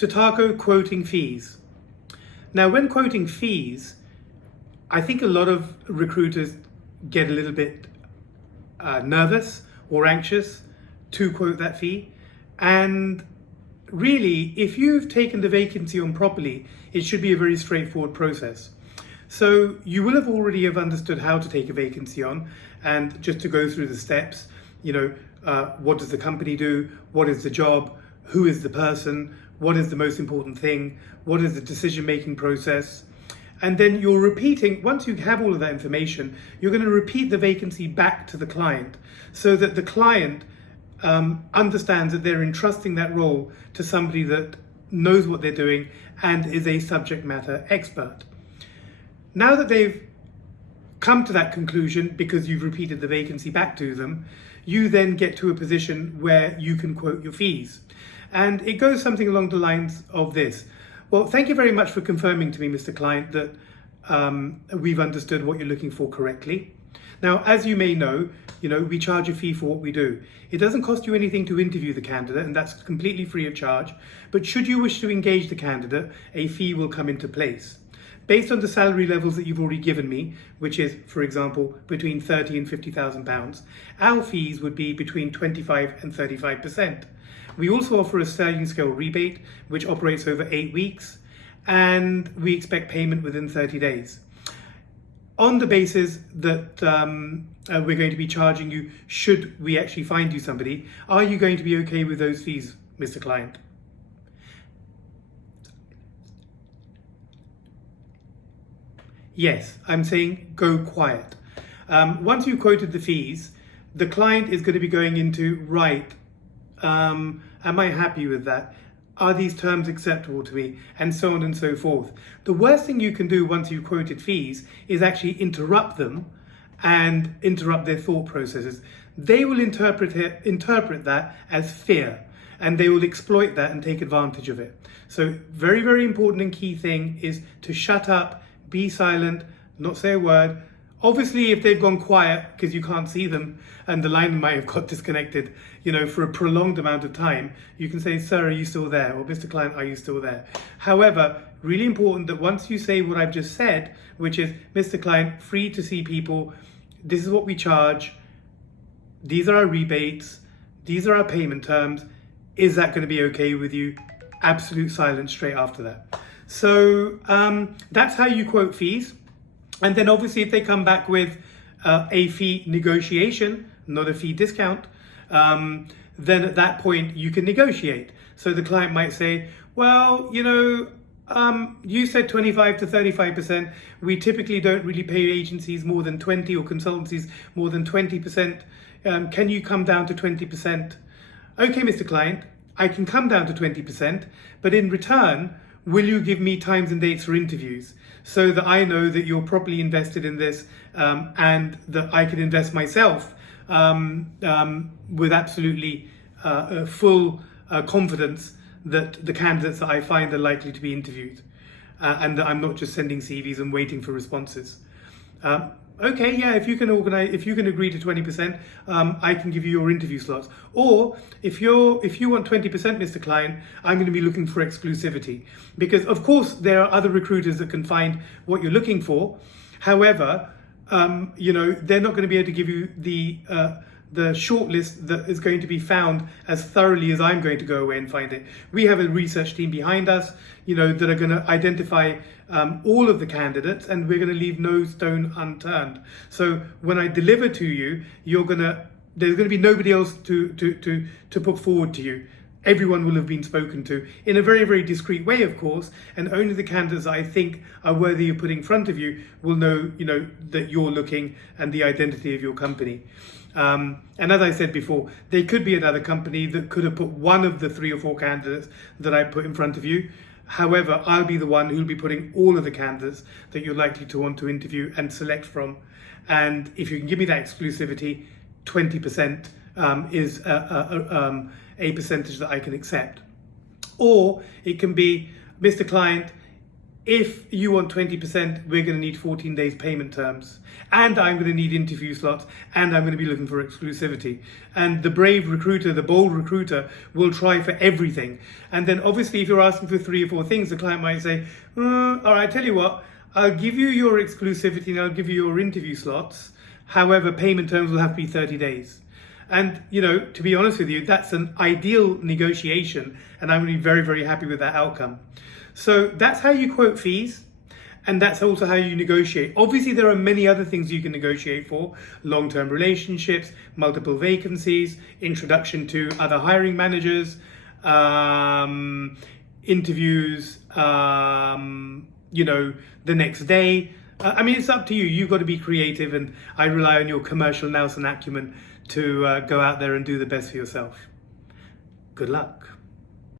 Totaco quoting fees. Now, when quoting fees, I think a lot of recruiters get a little bit nervous or anxious to quote that fee. And really, if you've taken the vacancy on properly, it should be a very straightforward process. So you will have already have understood how to take a vacancy on, and just to go through the steps, what does the company do? What is the job? Who is the person? What is the most important thing? What is the decision-making process? And then you're repeating, once you have all of that information, you're going to repeat the vacancy back to the client so that the client understands that they're entrusting that role to somebody that knows what they're doing and is a subject matter expert. Now that they've come to that conclusion because you've repeated the vacancy back to them, you then get to a position where you can quote your fees. And it goes something along the lines of this. Well, thank you very much for confirming to me, Mr. Client, that we've understood what you're looking for correctly. Now, as you may know, we charge a fee for what we do. It doesn't cost you anything to interview the candidate, and that's completely free of charge. But should you wish to engage the candidate, a fee will come into place. Based on the salary levels that you've already given me, which is, for example, between £30,000 and £50,000, our fees would be between 25% and 35%. We also offer a sliding scale rebate, which operates over 8 weeks, and we expect payment within 30 days. On the basis that we're going to be charging you should we actually find you somebody, are you going to be okay with those fees, Mr. Client? Yes, I'm saying go quiet. Once you've quoted the fees, the client is going to be going into, right, am I happy with that? Are these terms acceptable to me? And so on and so forth. The worst thing you can do once you've quoted fees is actually interrupt them and interrupt their thought processes. They will interpret that as fear, and they will exploit that and take advantage of it. So very, very important and key thing is to shut up, be silent, not say a word. Obviously, if they've gone quiet because you can't see them and the line might have got disconnected, for a prolonged amount of time, you can say, sir, are you still there? Or Mr. Client, are you still there? However, really important that once you say what I've just said, which is, Mr. Client, free to see people, this is what we charge, these are our rebates, these are our payment terms, is that going to be okay with you? Absolute silence straight after that. So that's how you quote fees. And then obviously if they come back with a fee negotiation, not a fee discount, then at that point you can negotiate. So the client might say, well, you said 25 to 35%. We typically don't really pay agencies more than 20 or consultancies more than 20%. Can you come down to 20%? Okay, Mr. Client, I can come down to 20%, but in return, will you give me times and dates for interviews so that I know that you're properly invested in this and that I can invest myself with absolutely full confidence that the candidates that I find are likely to be interviewed and that I'm not just sending CVs and waiting for responses. Okay, yeah, if you can agree to 20%, I can give you your interview slots. Or if you want 20%, Mr. Client, I'm going to be looking for exclusivity. Because of course there are other recruiters that can find what you're looking for. However, they're not going to be able to give you the shortlist that is going to be found as thoroughly as I'm going to go away and find it. We have a research team behind us, that are going to identify all of the candidates, and we're going to leave no stone unturned. So when I deliver to you, there's going to be nobody else to put forward to you. Everyone will have been spoken to in a very, very discreet way, of course, and only the candidates I think are worthy of putting in front of you will know, that you're looking and the identity of your company. And as I said before, there could be another company that could have put one of the 3 or 4 candidates that I put in front of you. However, I'll be the one who'll be putting all of the candidates that you're likely to want to interview and select from. And if you can give me that exclusivity, 20% is a percentage that I can accept. Or it can be, Mr. Client, if you want 20%, we're going to need 14 days payment terms. And I'm going to need interview slots. And I'm going to be looking for exclusivity. And the brave recruiter, the bold recruiter, will try for everything. And then obviously, if you're asking for 3 or 4 things, the client might say, all right, tell you what, I'll give you your exclusivity and I'll give you your interview slots. However, payment terms will have to be 30 days. And, you know, to be honest with you, that's an ideal negotiation. And I'm going to be very, very happy with that outcome. So that's how you quote fees. And that's also how you negotiate. Obviously, there are many other things you can negotiate for. Long-term relationships, multiple vacancies, introduction to other hiring managers, interviews, you know, the next day. I mean, it's up to you. You've got to be creative, and I rely on your commercial nous and acumen to go out there and do the best for yourself. Good luck.